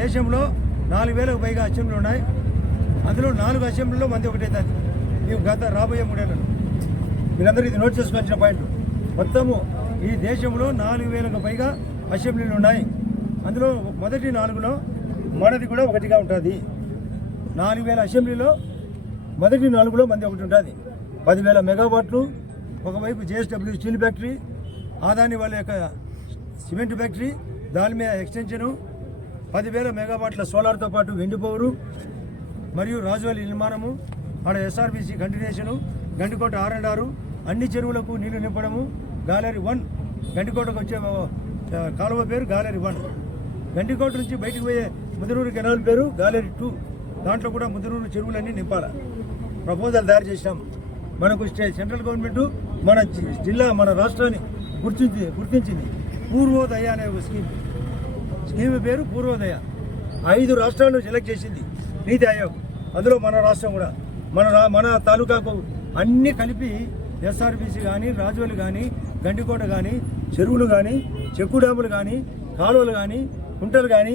దేశంలో 4000కు పైగా అసెంబ్లీలు ఉన్నాయి. అందులో 4 అసెంబ్లీలో మంది ఒకటైతుంది. మేము గత రాబోయే 3 ఏళ్ళలో మీరందరూ ఇది నోట్ చేసుకోవాల్సిన పాయింట్. మొత్తము ఈ దేశంలో 4000కు పైగా అసెంబ్లీలు ఉన్నాయి. అందులో మొదటి 4లో మనది కూడా ఒకటిగా ఉంటుంది. 4000 అసెంబ్లీలో మొదటి 4లో మంది ఒకటి ఉంటుంది. 10,000 మెగావాట్లు. ఒకవైపు జేఎస్డబ్ల్యూ స్టీల్ ఫ్యాక్టరీ, ఆదాని వాళ్ళ యొక్క సిమెంట్ ఫ్యాక్టరీ, దాల్మియా ఎక్స్టెన్షను, 10,000 మెగావాట్ల సోలార్తో పాటు వెండి పవరు మరియు రాజువల్లి నిర్మాణము, ఆడ ఎస్ఆర్బీసీ కంటిన్యూషను, గండికోట R&R, అన్ని చెరువులకు నీళ్లు నింపడము, గాలేరీ 1 గండికోటకు వచ్చే కాలువ పేరు గాలేరీ 1. గండికోట నుంచి బయటకు పోయే ముదనూరు కెనాల్ పేరు గాలేరీ 2. దాంట్లో కూడా ముదనూరు చెరువులన్నీ నింపాలి. ప్రపోజల్ తయారు చేసినాం. మనకు సెంట్రల్ గవర్నమెంట్ మన జిల్లా మన రాష్ట్రాన్ని గుర్తించింది. పూర్వోదయ అనే స్కీమ్ పేరు పూర్వోదయ. 5 రాష్ట్రాలను సెలెక్ట్ చేసింది నీతి ఆయోగ్. అందులో మన రాష్ట్రం కూడా మన తాలూకాకు అన్నీ కలిపి ఎస్ఆర్బీసీ కానీ, రాజువల్లి కానీ, గండికోట కానీ, చెరువులు కానీ, చెక్కు డ్యాములు కానీ, కాలువలు కానీ, కుంటలు కానీ,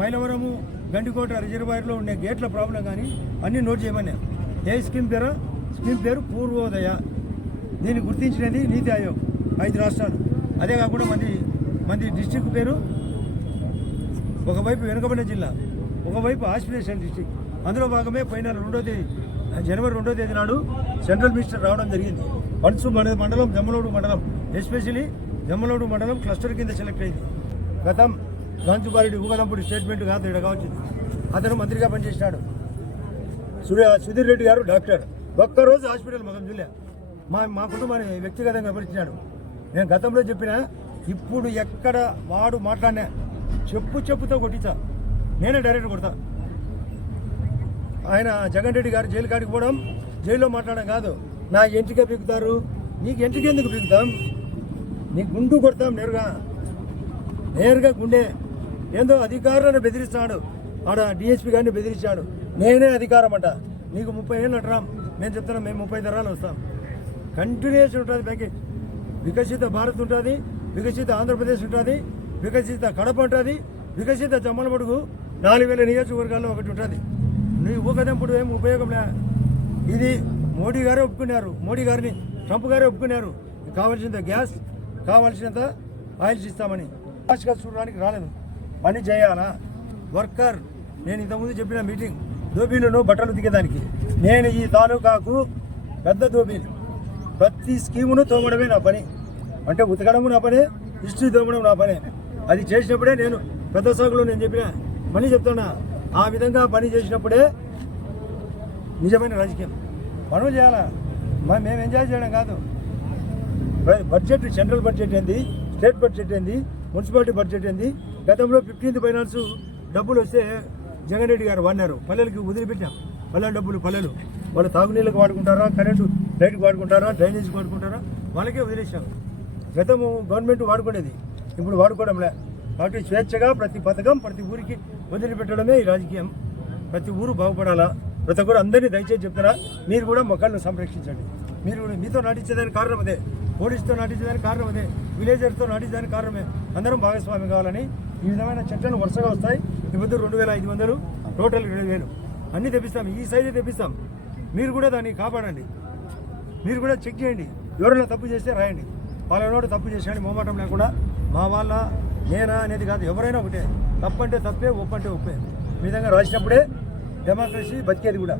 మైలవరము గండికోట రిజర్వాయర్లో ఉండే గేట్ల ప్రాబ్లం కానీ అన్నీ నోట్ చేయమన్నా. ఏ స్కీమ్ పేరు పూర్వోదయ. దీన్ని గుర్తించినది నీతి ఆయోగ్ 5 రాష్ట్రాలు. అదే కాకుండా మంది డిస్టిక్ పేరు ఒకవైపు వెనుకబడిన జిల్లా, ఒకవైపు ఆస్పిరేషన్ డిస్టిక్. అందులో భాగమే పోయిన జనవరి 2వ తేదీ నాడు సెంట్రల్ మినిస్టర్ రావడం జరిగింది. వన్స్ మన మండలం జమ్మలూరు మండలం, ఎస్పెషలీ జమ్మలూరు మండలం క్లస్టర్ కింద సెలెక్ట్ అయింది. గతం గాంచుబారెడ్డి ఊగదంపుడి స్టేట్మెంట్ కాదు ఇక్కడ కావచ్చింది. అతను మంత్రిగా పనిచేసినాడు. సుధీర్ రెడ్డి గారు డాక్టర్. ఒక్కరోజు హాస్పిటల్ మగం చూలే. మా కుటుంబాన్ని వ్యక్తిగతంగా విమర్శించాడు. నేను గతంలో చెప్పినా, ఇప్పుడు ఎక్కడ వాడు మాట్లాడినా చెప్పుతో కొట్టించా. నేనే డైరెక్ట్ కొడతా. ఆయన జగన్ రెడ్డి గారు జైలు కాడికి పోవడం, జైల్లో మాట్లాడడం కాదు. నా ఎంటిక పీకుతారు, నీకు ఎంటిక ఎందుకు పీకుతాం? నీ గుండు కొడతాం నేరుగా గుండె. ఏందో అధికారులను బెదిరిస్తాడు. ఆడ డిఎస్పీ గారిని బెదిరించాడు. నేనే అధికారం అంట. నీకు 30 ఏళ్ళు అంటాం. నేను చెప్తున్నా, మేము 30 తరాలు వస్తాం. కంటిన్యూషన్ ఉంటుంది ప్యాకేజ్. వికసిత భారత్ ఉంటుంది, వికసిత ఆంధ్రప్రదేశ్ ఉంటుంది, వికసిత కడప ఉంటుంది, వికసిత జమ్మలమడుగు 4000 నియోజకవర్గాల్లో ఒకటి ఉంటుంది. నీ ఊకదంపుడు ఏం ఉపయోగం లే. ఇది మోడీ గారే ఒప్పుకున్నారు. మోడీ గారిని ట్రంప్ గారే ఒప్పుకున్నారు. కావాల్సినంత గ్యాస్, కావాల్సినంత ఆయిల్స్ ఇస్తామని. కాష్గా చూడడానికి రాలేదు. పని చేయాలా? వర్కర్. నేను ఇంతకుముందు చెప్పిన మీటింగ్, దోబీలను బట్టలు దిగేదానికి నేను ఈ తాలూకాకు పెద్ద దోబీలు. ప్రతి స్కీమును తోమడమే నా పని. అంటే ఉతకడము నా పనే, హిస్టరీ తోమడం నా పనే. అది చేసినప్పుడే నేను పెద్ద సాగులో నేను చెప్పిన మనీ చెప్తున్నా. ఆ విధంగా పని చేసినప్పుడే నిజమైన రాజకీయం. పనులు చేయాలా? మేము ఎంజాయ్ చేయడం కాదు. బడ్జెట్, సెంట్రల్ బడ్జెట్ ఏంది, స్టేట్ బడ్జెట్ ఏంది, మున్సిపాలిటీ బడ్జెట్ ఏంది. గతంలో 15th ఫైనాన్స్ డబ్బులు వస్తే జగన్ రెడ్డి గారు వాడినారు. పల్లెలకి వదిలిపెట్టాం. పల్లెల డబ్బులు పల్లెలు వాళ్ళు తాగునీళ్ళకి వాడుకుంటారా, కరెంటు లైట్కి వాడుకుంటారా, డ్రైనేజ్కి వాడుకుంటారా, వాళ్ళకే వదిలేసాం. గతము గవర్నమెంట్ వాడుకునేది, ఇప్పుడు వాడుకోవడంలే. కాబట్టి స్వేచ్ఛగా ప్రతి పథకం ప్రతి ఊరికి వదిలిపెట్టడమే ఈ రాజకీయం. ప్రతి ఊరు బాగుపడాలా. ప్రతి ఒక్కరు అందరినీ దయచేసి చెప్తారా, మీరు కూడా మొక్కలను సంరక్షించండి. మీరు మీతో నాటించేదానికి కారణం అదే, పోలీసుతో నాటించేదానికి కారణం అదే, విలేజర్తో నాటించేదానికి కారణమే. అందరం భాగస్వామి కావాలని ఈ విధమైన చట్టాలు వరుసగా వస్తాయి. ఇప్పుడు 2500, టోటల్ 20,000 అన్నీ తెప్పిస్తాం. ఈ సైజే తెప్పిస్తాం. మీరు కూడా దాన్ని కాపాడండి. మీరు కూడా చెక్ చేయండి. ఎవరైనా తప్పు చేస్తే రాయండి. వాళ్ళనోడు తప్పు చేసాడు మొహమాటం లేకుండా. మా వాళ్ళ నేనా అనేది కాదు, ఎవరైనా ఒకటే. తప్పంటే తప్పే, ఒప్పంటే ఒప్పే. ఈ విధంగా రాసినప్పుడే డెమోక్రసీ బతికేది కూడా.